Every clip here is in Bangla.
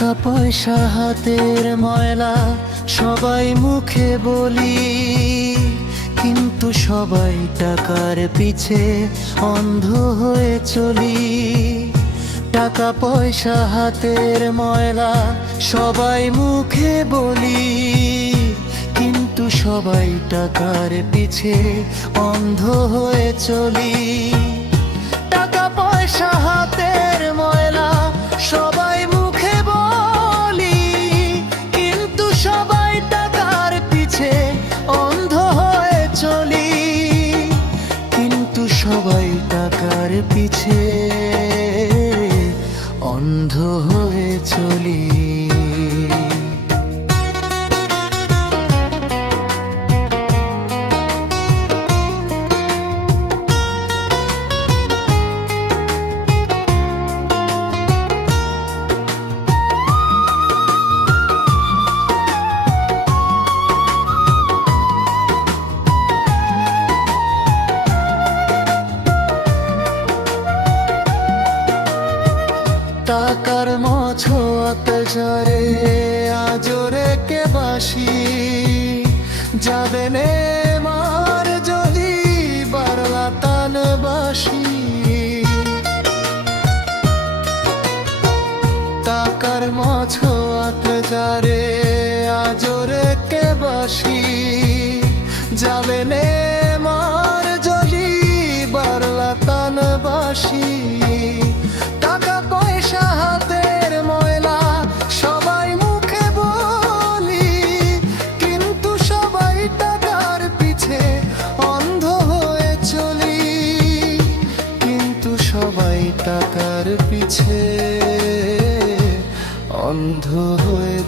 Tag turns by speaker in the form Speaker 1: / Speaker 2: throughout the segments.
Speaker 1: পয়সা হাতের ময়লা সবাই মুখে বলি। কিন্তু সবাই টাকার পিছে অন্ধ হয়ে চলি। টাকা পয়সা হাতের ময়লা সবাই মুখে বলি। কিন্তু সবাই টাকার পিছে অন্ধ হয়ে চলি। টাকা পয়সা টাকার মছোয়াত জরে আজরে কে বাসি। যাবে নে মার যদি বারলা তান বাসি টাকার মছোয়াত যারে আজরে কে বাসি। যাবে নে টাকার পিছে অন্ধ হয়ে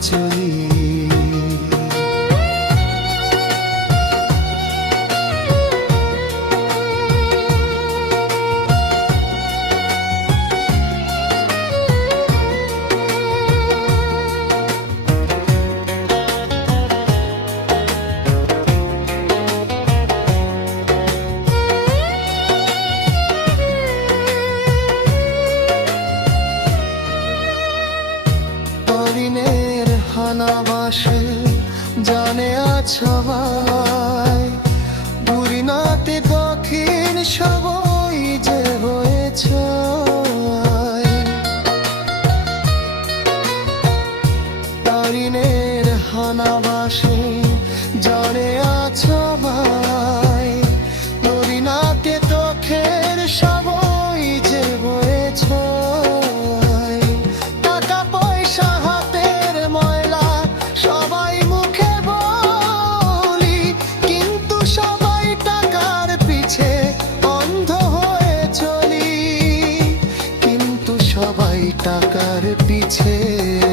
Speaker 1: চলি হানা বাসে জানে আছাবাই বুড়িনাতে দক্ষিণ সবাই যে হয়েছে হরিণের পিছে